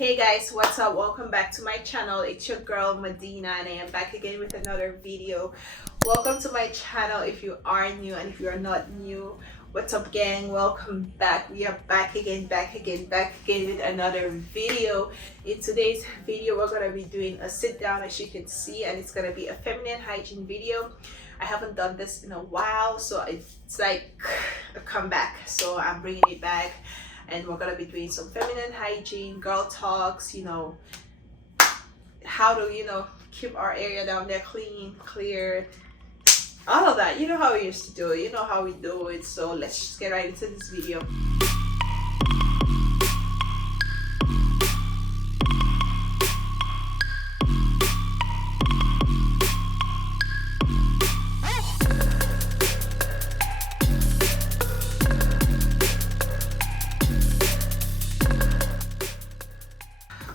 Hey guys, what's up? Welcome back to my channel. It's your girl Madina and I am back again with another video. Welcome to my channel if you are new, and if you are not new, what's up gang? Welcome back. We are back again with another video. In today's video we're going to be doing a sit down, as you can see, and it's going to be a feminine hygiene video. I haven't done this in a while, so it's like a comeback, so I'm bringing it back. And we're gonna be doing some feminine hygiene, girl talks, how to, keep our area down there clean, clear, all of that. You know how we used to do it, you know how we do it. So let's just get right into this video.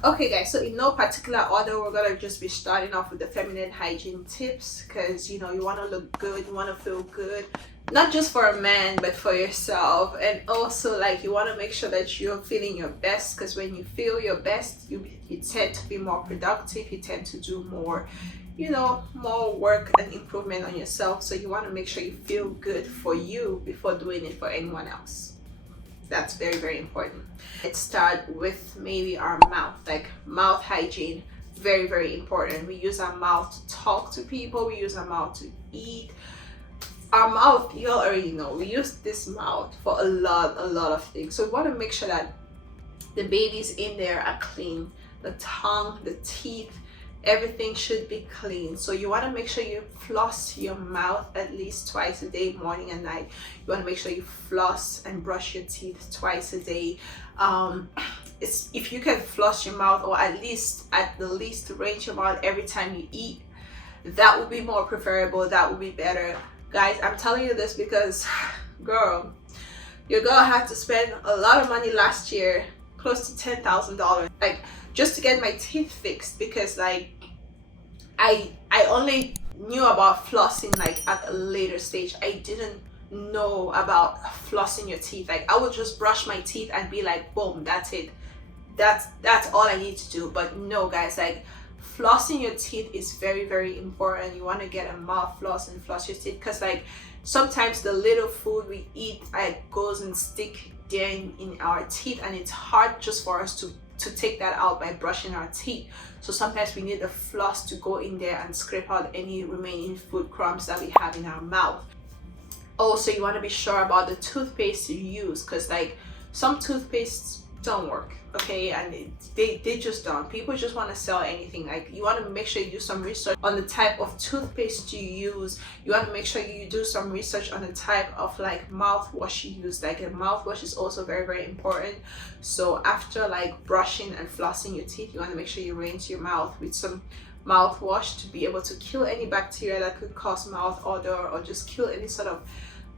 Okay guys, so in no particular order, we're gonna just be starting off with the feminine hygiene tips, because you want to look good, you want to feel good, not just for a man but for yourself. And also, like, you want to make sure that you're feeling your best, because when you feel your best, you tend to be more productive, you tend to do more, more work and improvement on yourself. So you want to make sure you feel good for you before doing it for anyone else. That's very, very important. Let's start with maybe our mouth, like mouth hygiene. Very, very important. We use our mouth to talk to people, we use our mouth to eat. Our mouth, you already know, we use this mouth for a lot of things. So we want to make sure that the babies in there are clean. The tongue, the teeth, everything should be clean. So you want to make sure you floss your mouth at least twice a day, morning and night. You want to make sure you floss and brush your teeth twice a day. If you can floss your mouth, or at the least rinse your mouth every time you eat, that would be more preferable, that would be better. Guys, I'm telling you this because girl, your girl had to spend a lot of money last year, close to $10,000, like just to get my teeth fixed, because like I only knew about flossing like at a later stage. I didn't know about flossing your teeth. Like, I would just brush my teeth and be like, boom, that's it, that's all I need to do. But no guys, like, flossing your teeth is very, very important. You want to get a mouth floss and floss your teeth, because like sometimes the little food we eat like goes and stick there in our teeth, and it's hard just for us to take that out by brushing our teeth. So sometimes we need a floss to go in there and scrape out any remaining food crumbs that we have in our mouth. Also, you want to be sure about the toothpaste you use, because like some toothpastes don't work, okay, and they just don't. People just want to sell anything. Like, you want to make sure you do some research on the type of toothpaste you use. You want to make sure you do some research on the type of like mouthwash you use. Like, a mouthwash is also very, very important. So after like brushing and flossing your teeth, you want to make sure you rinse your mouth with some mouthwash to be able to kill any bacteria that could cause mouth odor, or just kill any sort of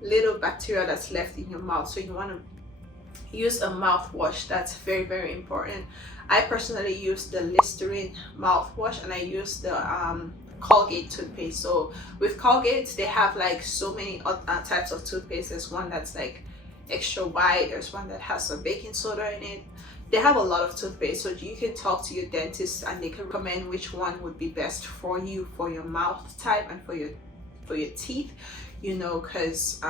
little bacteria that's left in your mouth. So you want to use a mouthwash. That's very, very important. I personally use the Listerine mouthwash, and I use the Colgate toothpaste. So with Colgate, they have like so many types of toothpaste. There's one that's like extra white, there's one that has some baking soda in it. They have a lot of toothpaste, so you can talk to your dentist and they can recommend which one would be best for you, for your mouth type and for your teeth, because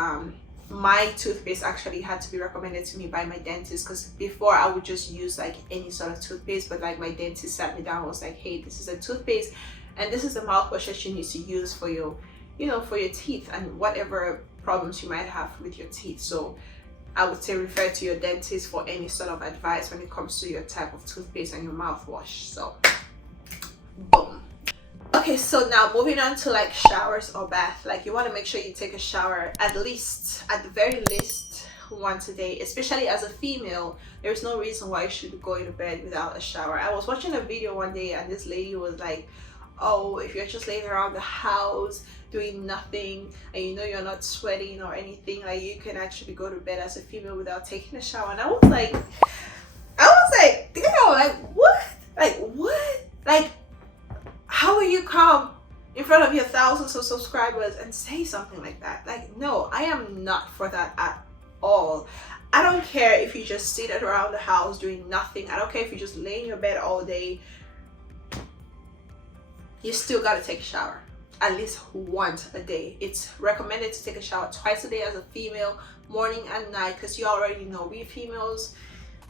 my toothpaste actually had to be recommended to me by my dentist, because before I would just use like any sort of toothpaste, but like my dentist sat me down and was like, hey, this is a toothpaste and this is a mouthwash that you need to use for your for your teeth and whatever problems you might have with your teeth. So I would say refer to your dentist for any sort of advice when it comes to your type of toothpaste and your mouthwash. So boom. Okay, so now moving on to like showers or bath. Like, you want to make sure you take a shower at the very least once a day. Especially as a female, there's no reason why you should go to bed without a shower. I was watching a video one day and this lady was like, oh, if you're just laying around the house doing nothing and you're not sweating or anything, like, you can actually go to bed as a female without taking a shower. And I was like damn, like what, like, how will you come in front of your thousands of subscribers and say something like that? Like, no, I am not for that at all. I don't care if you just sit around the house doing nothing. I don't care if you just lay in your bed all day. You still gotta take a shower at least once a day. It's recommended to take a shower twice a day as a female, morning and night, because you already know we females,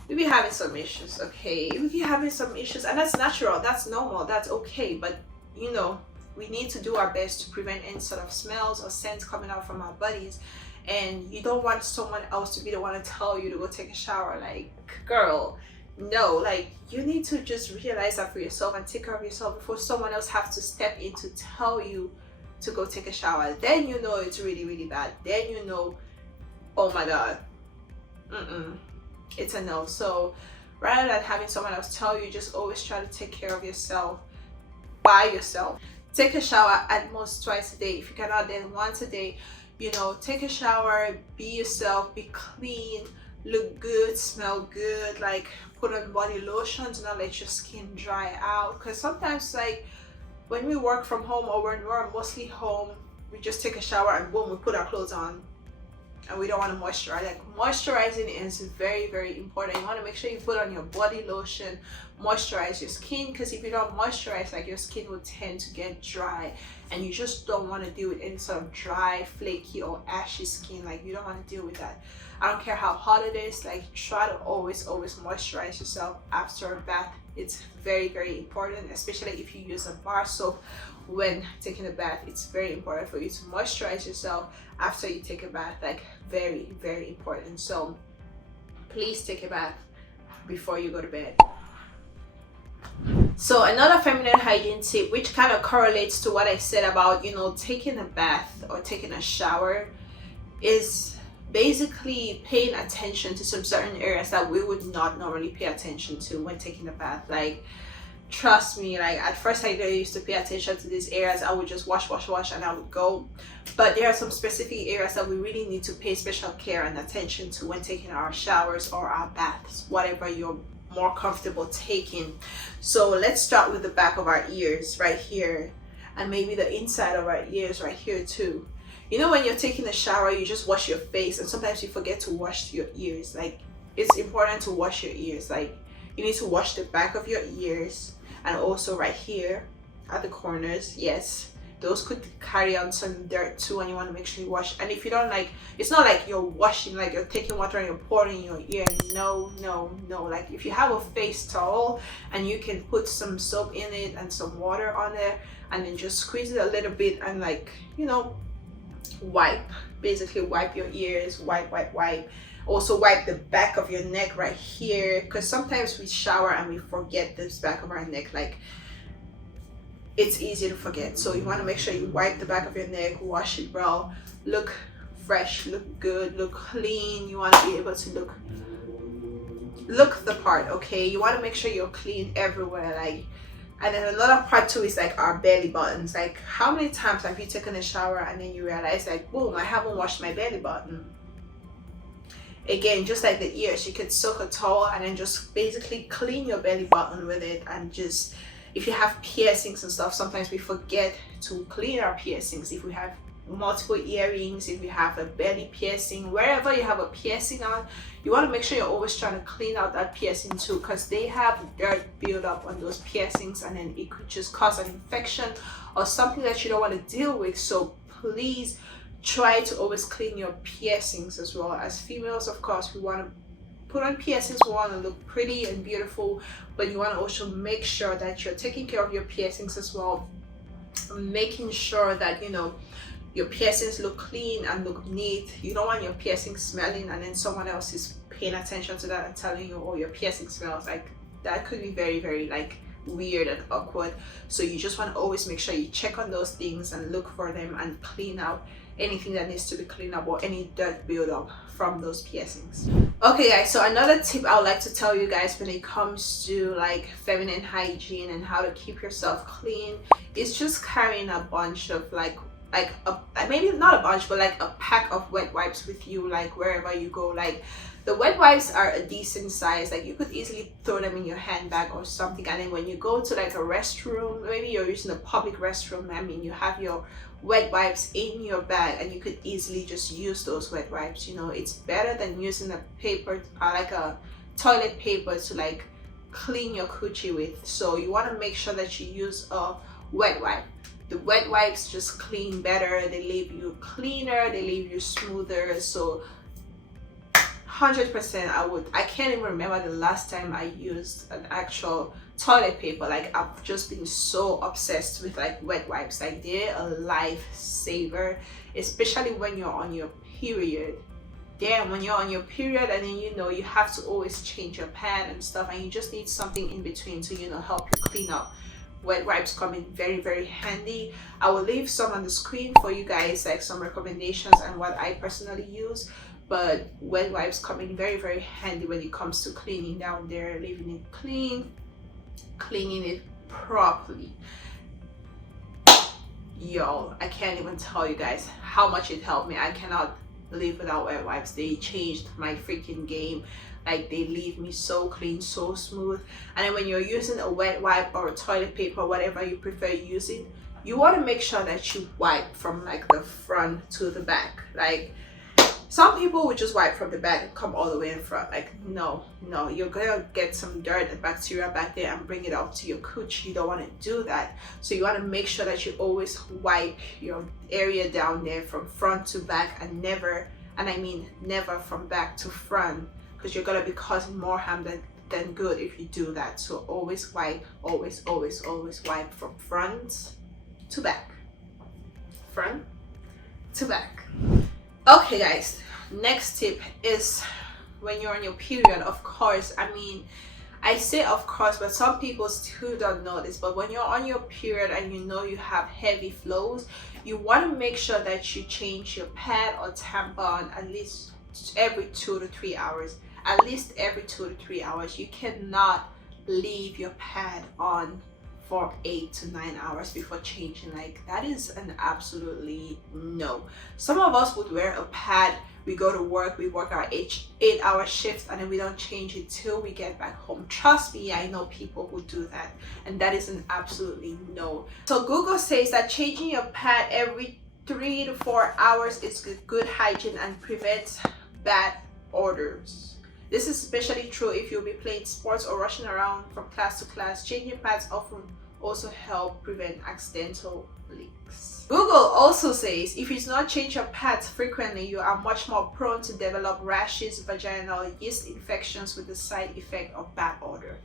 we be having some issues, okay? We be having some issues, and that's natural, that's normal, that's okay. But you know, we need to do our best to prevent any sort of smells or scents coming out from our bodies. And you don't want someone else to be the one to tell you to go take a shower. Like, girl, no. Like, you need to just realize that for yourself and take care of yourself before someone else has to step in to tell you to go take a shower. Then you know it's really, really bad. Then you know, oh my god, it's a no. So rather than having someone else tell you, just always try to take care of yourself by yourself. Take a shower at most twice a day. If you cannot, then once a day. You know, take a shower, be yourself, be clean, look good, smell good, like put on body lotion, do not let your skin dry out. Because sometimes, like when we work from home or when we're mostly home, we just take a shower and boom, we put our clothes on and we don't want to moisturize. Like, moisturizing is very, very important. You want to make sure you put on your body lotion, moisturize your skin, because if you don't moisturize, like, your skin will tend to get dry, and you just don't want to deal with any sort of dry, flaky or ashy skin. Like, you don't want to deal with that. I don't care how hot it is, like, try to always moisturize yourself after a bath. It's very, very important, especially if you use a bar soap when taking a bath. It's very important for you to moisturize yourself after you take a bath. Like, very, very important. So please take a bath before you go to bed. So another feminine hygiene tip, which kind of correlates to what I said about, you know, taking a bath or taking a shower, is basically paying attention to some certain areas that we would not normally pay attention to when taking a bath. Like, trust me, like, at first I used to pay attention to these areas. I would just wash and I would go. But there are some specific areas that we really need to pay special care and attention to when taking our showers or our baths, whatever you're more comfortable taking. So let's start with the back of our ears right here, and maybe the inside of our ears right here too. You know, when you're taking a shower, you just wash your face, and sometimes you forget to wash your ears. Like, it's important to wash your ears. Like, you need to wash the back of your ears, and also right here at the corners. Yes, those could carry on some dirt too, and you want to make sure you wash. And if you don't, like, it's not like you're washing, like you're taking water and you're pouring in your ear. No. Like, if you have a face towel and you can put some soap in it and some water on there, and then just squeeze it a little bit and, like, you know, basically wipe your ears, wipe. Also wipe the back of your neck right here, because sometimes we shower and we forget this back of our neck. Like, it's easy to forget. So you want to make sure you wipe the back of your neck, wash it well, look fresh, look good, look clean. You want to be able to look the part, okay? You want to make sure you're clean everywhere. Like, and then another part too is like our belly buttons. Like, how many times have you taken a shower and then you realize, like, boom, I haven't washed my belly button? Again, just like the ears, you could soak a towel and then just basically clean your belly button with it. And just, if you have piercings and stuff, sometimes we forget to clean our piercings. If we have multiple earrings, if you have a belly piercing, wherever you have a piercing on, you want to make sure you're always trying to clean out that piercing too, because they have dirt build up on those piercings, and then it could just cause an infection or something that you don't want to deal with. So please try to always clean your piercings as well. As females, of course, we want to put on piercings, we want to look pretty and beautiful, but you want to also make sure that you're taking care of your piercings as well, making sure that, you know, your piercings look clean and look neat. You don't want your piercing smelling and then someone else is paying attention to that and telling you, oh, your piercing smells. Like, that could be very, very, like, weird and awkward. So you just want to always make sure you check on those things and look for them and clean out anything that needs to be cleaned up or any dirt buildup from those piercings. Okay guys, so another tip I would like to tell you guys when it comes to, like, feminine hygiene and how to keep yourself clean is just carrying a bunch of, like, like maybe not a bunch, but like a pack of wet wipes with you, like wherever you go. Like the wet wipes are a decent size, like you could easily throw them in your handbag or something, and then when you go to like a restroom, maybe you're using a public restroom, I mean, you have your wet wipes in your bag and you could easily just use those wet wipes. You know, it's better than using a paper like a toilet paper to like clean your coochie with. So you want to make sure that you use a wet wipe. The wet wipes just clean better, they leave you cleaner, they leave you smoother. So 100% I can't even remember the last time I used an actual toilet paper. Like I've just been so obsessed with like wet wipes. Like they're a lifesaver, especially when you're on your period. Damn, when you're on your period and then you know you have to always change your pad and stuff, and you just need something in between to, you know, help you clean up. Wet wipes come in very, very handy. I will leave some on the screen for you guys, like some recommendations and what I personally use. But wet wipes come in very, very handy when it comes to cleaning down there, leaving it clean, cleaning it properly. Yo, I can't even tell you guys how much it helped me. I cannot live without wet wipes. They changed my freaking game. Like they leave me so clean, so smooth. And then when you're using a wet wipe or a toilet paper, whatever you prefer using, you want to make sure that you wipe from like the front to the back. Like some people would just wipe from the back and come all the way in front. Like no, you're gonna get some dirt and bacteria back there and bring it up to your cooch. You don't want to do that. So you want to make sure that you always wipe your area down there from front to back, and never, and I mean never from back to front, because you're gonna be causing more harm than good if you do that. So always wipe, always wipe from front to back, front to back. Okay guys, next tip is when you're on your period. Of course, I mean, I say of course, but some people still don't know this, but when you're on your period and you know you have heavy flows, you want to make sure that you change your pad or tampon at least every 2 to 3 hours. At least every 2 to 3 hours. You cannot leave your pad on for 8 to 9 hours before changing. Like that is an absolutely no. Some of us would wear a pad, we go to work, we work our 8-hour shifts, and then we don't change it till we get back home. Trust me, I know people who do that, and that is an absolutely no. So Google says that changing your pad every 3 to 4 hours is good hygiene and prevents bad odors. This is especially true if you'll be playing sports or rushing around from class to class. Changing pads often also help prevent accidental leaks. Google also says if you do not change your pads frequently, you are much more prone to develop rashes, vaginal yeast infections with the side effect of bad odor.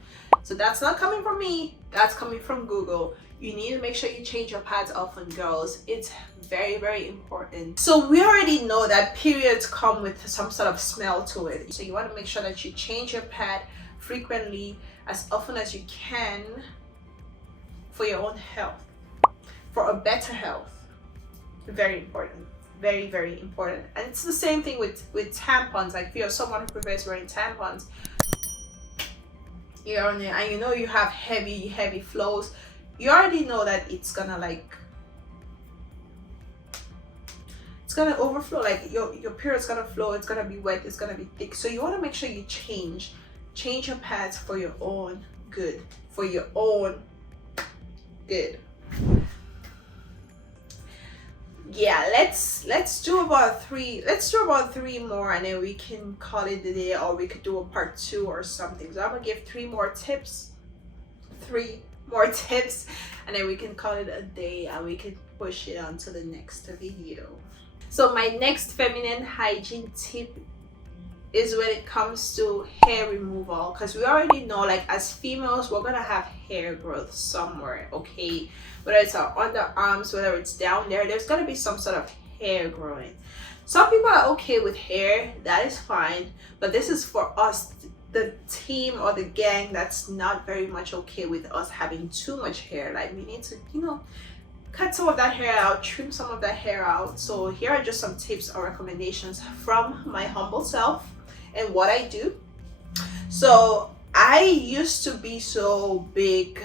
So that's not coming from me, that's coming from Google. You need to make sure you change your pads often, girls. It's very, very important. So we already know that periods come with some sort of smell to it. So you want to make sure that you change your pad frequently, as often as you can, for your own health, for a better health. Very important. Very, very important. And it's the same thing with tampons. Like if you're someone who prefers wearing tampons, you're on there and you know you have heavy flows, you already know that it's gonna overflow. Like your period's gonna flow, it's gonna be wet, it's gonna be thick. So you want to make sure you change your pads for your own good, for your own good. Yeah, let's do about three more, and then we can call it the day, or we could do a part 2 or something. So I'm gonna give 3 more tips, and then we can call it a day, and we can push it on to the next video. So my next feminine hygiene tip is when it comes to hair removal, because we already know, like as females, we're gonna have hair growth somewhere, okay? Whether it's our underarms, whether it's down there, there's gonna be some sort of hair growing. Some people are okay with hair, that is fine, but this is for us, the team or the gang that's not very much okay with us having too much hair. Like we need to, you know, cut some of that hair out, trim some of that hair out. So here are just some tips or recommendations from my humble self and what I do. So I used to be so big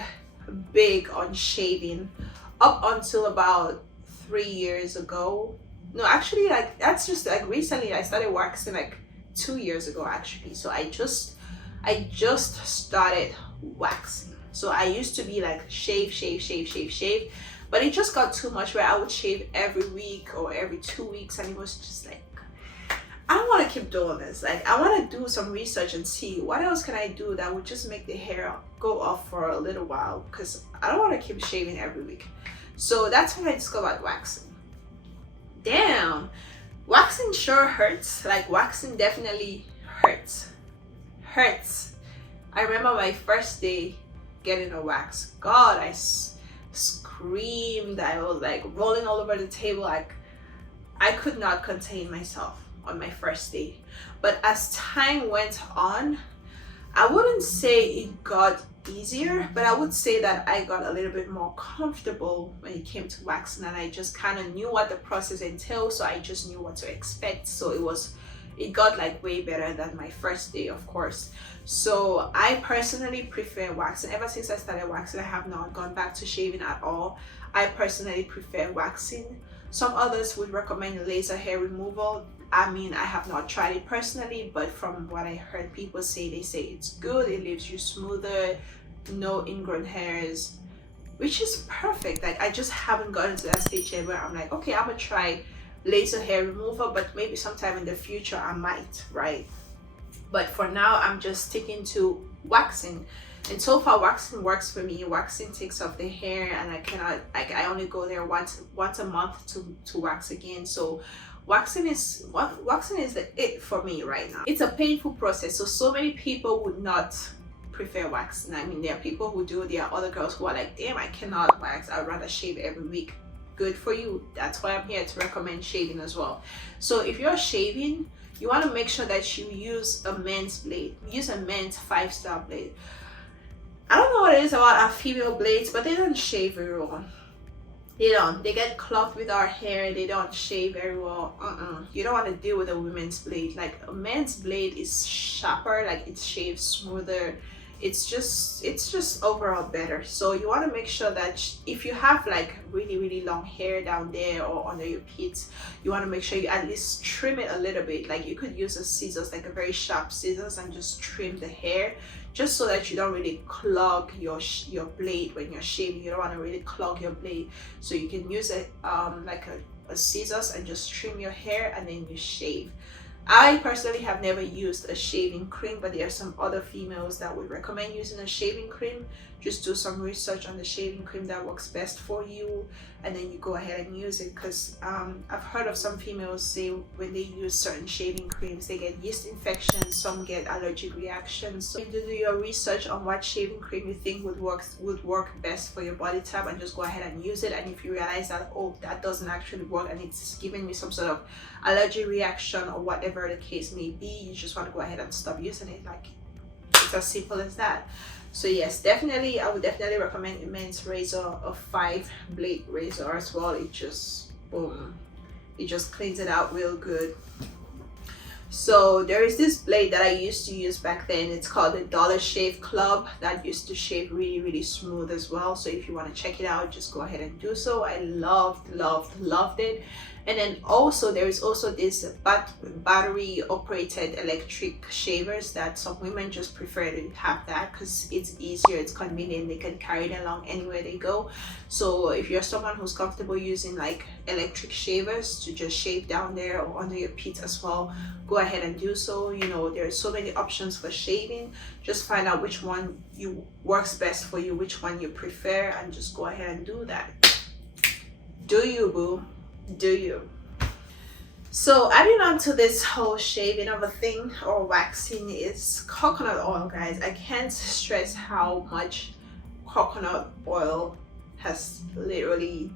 on shaving up until about 3 years ago. No, actually, like that's just like recently. I started waxing like 2 years ago actually. So I just started waxing. So I used to be like shave, but it just got too much where I would shave every week or every 2 weeks, and it was just like, I don't want to keep doing this. Like, I want to do some research and see what else can I do that would just make the hair go off for a little while, because I don't want to keep shaving every week. So that's when I discovered waxing. Damn, waxing sure hurts. Like, waxing definitely hurts. I remember my first day getting a wax. God, I screamed. I was like rolling all over the table. Like, I could not contain myself on my first day. But as time went on, I wouldn't say it got easier, but I would say that I got a little bit more comfortable when it came to waxing, and I just kind of knew what the process entailed, so I just knew what to expect. So it got like way better than my first day, of course. So I personally prefer waxing. Ever since I started waxing, I have not gone back to shaving at all. I personally prefer waxing. Some others would recommend laser hair removal. I mean, I have not tried it personally, but from what I heard people say, they say it's good. It leaves you smoother, no ingrown hairs, which is perfect. Like, I just haven't gotten to that stage yet where I'm like, okay, I'm gonna try laser hair removal, but maybe sometime in the future I might, right? But for now, I'm just sticking to waxing. And so far, waxing works for me. Waxing takes off the hair, and I only go there once a month to wax again. So waxing is the it for me right now. It's a painful process, so many people would not prefer waxing. I mean, there are people who do. There are other girls who are like, damn, I cannot wax. I'd rather shave every week. Good for you. That's why I'm here to recommend shaving as well. So if you're shaving, you want to make sure that you use a men's blade. Use a men's 5-star blade. I don't know what it is about our female blades, but they don't shave very well. They don't. They get clogged with our hair. They don't shave very well. You don't want to deal with a women's blade. Like, a man's blade is sharper. Like, it shaves smoother. It's just overall better. So you want to make sure that if you have like really long hair down there or under your pits, you want to make sure you at least trim it a little bit. Like, you could use a scissors, like a very sharp scissors, and just trim the hair, just so that you don't really clog your blade when you're shaving. You don't want to really clog your blade, so you can use it like a scissors and just trim your hair, and then you shave. I personally have never used a shaving cream, but there are some other females that would recommend using a shaving cream. Just do some research on the shaving cream that works best for you, and then you go ahead and use it. Because I've heard of some females say when they use certain shaving creams, they get yeast infections, some get allergic reactions. So you do your research on what shaving cream you think would work best for your body type, and just go ahead and use it. And if you realize that, oh, that doesn't actually work and it's giving me some sort of allergy reaction or whatever the case may be, you just want to go ahead and stop using it. Like, it's as simple as that. So yes, definitely, I would definitely recommend a men's razor, a 5-blade razor as well. It just, boom, it just cleans it out real good. So there is this blade that I used to use back then. It's called the Dollar Shave Club. That used to shave really smooth as well. So if you want to check it out, just go ahead and do so. I loved it. And then also there is also this battery operated electric shavers that some women just prefer to have that because it's easier, it's convenient, they can carry it along anywhere they go. So if you're someone who's comfortable using like electric shavers to just shave down there or under your pits as well, go ahead and do so. You know, there's so many options for shaving. Just find out which one works best for you, which one you prefer, and just go ahead and do that. Do you, boo? Do you? So adding on to this whole shaving of a thing or waxing is coconut oil, guys. I can't stress how much coconut oil has literally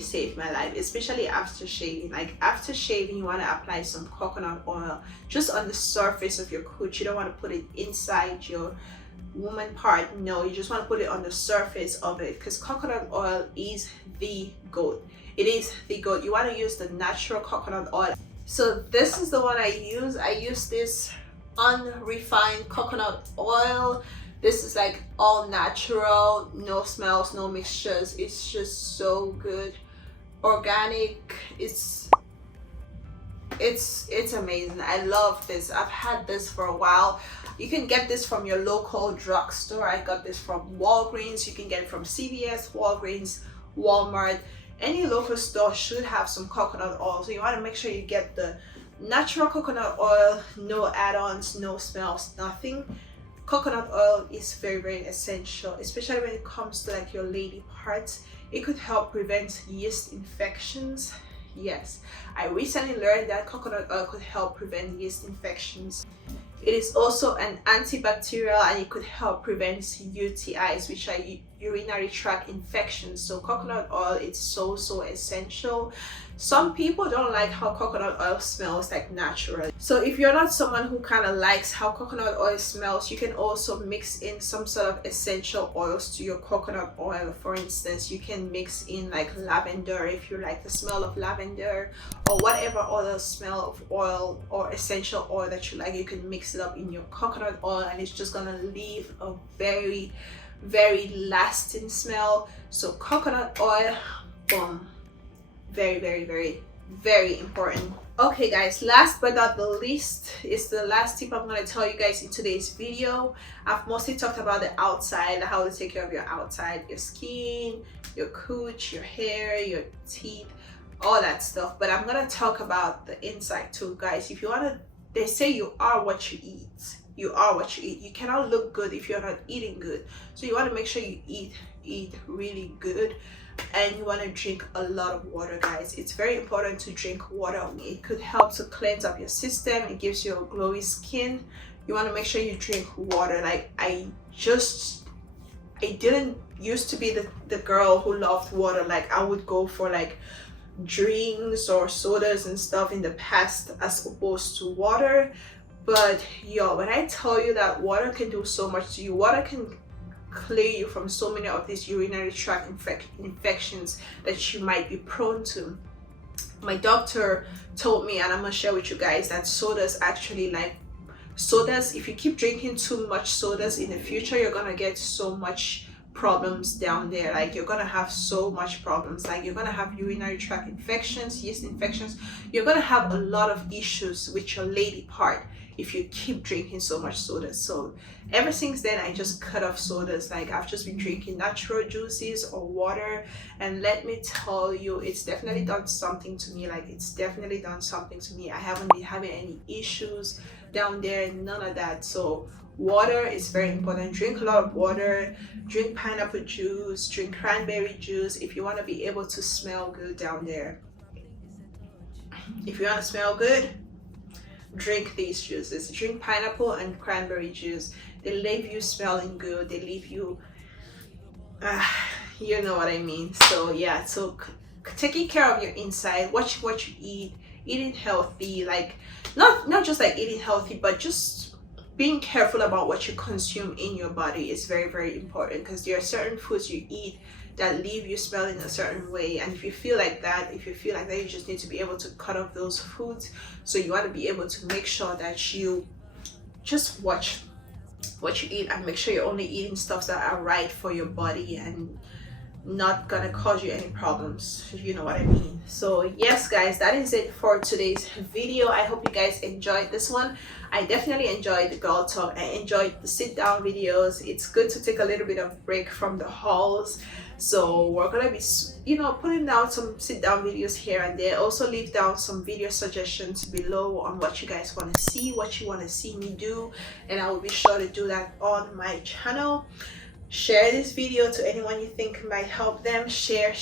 saved my life, especially after shaving. Like, after shaving, you want to apply some coconut oil just on the surface of your cooch. You don't want to put it inside your woman part. No, you just want to put it on the surface of it, because coconut oil is the goat. It is the goat. You want to use the natural coconut oil. So this is the one I use. I use this unrefined coconut oil. This is like all natural, no smells, no mixtures. It's just so good. organic. It's amazing. I love this. I've had this for a while. You can get this from your local drugstore. I got this from Walgreens. You can get it from CVS, Walgreens, Walmart. Any local store should have some coconut oil. So you want to make sure you get the natural coconut oil, no add-ons, no smells, nothing. Coconut oil is very, very essential, especially when it comes to like your lady parts. It could help prevent yeast infections. Yes, I recently learned that coconut oil could help prevent yeast infections. It is also an antibacterial and it could help prevent UTIs, which are urinary tract infections. So coconut oil is so essential. Some people don't like how coconut oil smells like natural. So if you're not someone who kind of likes how coconut oil smells, you can also mix in some sort of essential oils to your coconut oil. For instance, you can mix in like lavender if you like the smell of lavender, or whatever other smell of oil or essential oil that you like. You can mix it up in your coconut oil and it's just gonna leave a very, very lasting smell. So coconut oil, boom. Very, very, very, very important. Okay guys, last but not the least is the last tip I'm going to tell you guys in today's video. I've mostly talked about the outside, how to take care of your outside, your skin, your cooch, your hair, your teeth, all that stuff. But I'm going to talk about the inside too, guys. If you want to, they say you are what you eat. You are what you eat. You cannot look good if you're not eating good. So you want to make sure you eat really good. And you want to drink a lot of water, guys. It's very important to drink water. It could help to cleanse up your system. It gives you a glowy skin. You want to make sure you drink water. Like I didn't used to be the girl who loved water. Like I would go for like drinks or sodas and stuff in the past as opposed to water. But yo, when I tell you that water can do so much to you, water can clear you from so many of these urinary tract infections that you might be prone to. My doctor told me, and I'm gonna share with you guys, that sodas actually, like sodas, if you keep drinking too much sodas in the future, you're gonna get so much problems down there. Like you're gonna have so much problems. Like you're gonna have urinary tract infections, yeast infections. You're gonna have a lot of issues with your lady part if you keep drinking so much soda. So ever since then, I just cut off sodas. Like I've just been drinking natural juices or water, and let me tell you, it's definitely done something to me. Like it's definitely done something to me. I haven't been having any issues down there, none of that. So water is very important. Drink a lot of water. Drink pineapple juice, drink cranberry juice if you want to be able to smell good down there. If you want to smell good, drink these juices. Drink pineapple and cranberry juice. They leave you smelling good. They leave you you know what I mean. So yeah, so taking care of your inside, watch what you eat, eating healthy, like not just like eating healthy, but just being careful about what you consume in your body is very, very important, because there are certain foods you eat that leave you smelling a certain way, and if you feel like that, you just need to be able to cut off those foods. So you want to be able to make sure that you just watch what you eat and make sure you're only eating stuff that are right for your body and not gonna cause you any problems, if you know what I mean. So yes guys, that is it for today's video. I hope you guys enjoyed this one. I definitely enjoyed the girl talk. I enjoyed the sit down videos. It's good to take a little bit of break from the hauls. So we're gonna be, you know, putting down some sit down videos here and there. Also leave down some video suggestions below on what you guys want to see, what you want to see me do, and I will be sure to do that on my channel. Share this video to anyone you think might help them. Share.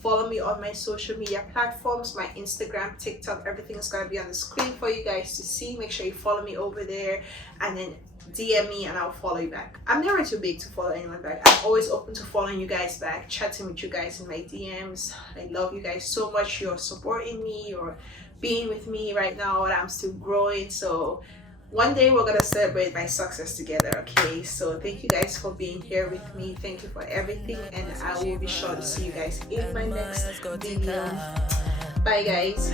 Follow me on my social media platforms, my Instagram, TikTok, everything is gonna be on the screen for you guys to see. Make sure you follow me over there, and then DM me and I'll follow you back. I'm never too big to follow anyone back. I'm always open to following you guys back, chatting with you guys in my DMs. I love you guys so much. You're supporting me, you're being with me right now, and I'm still growing. So one day we're gonna celebrate my success together, okay? So thank you guys for being here with me. Thank you for everything, and I will be sure to see you guys in my next video. Bye guys.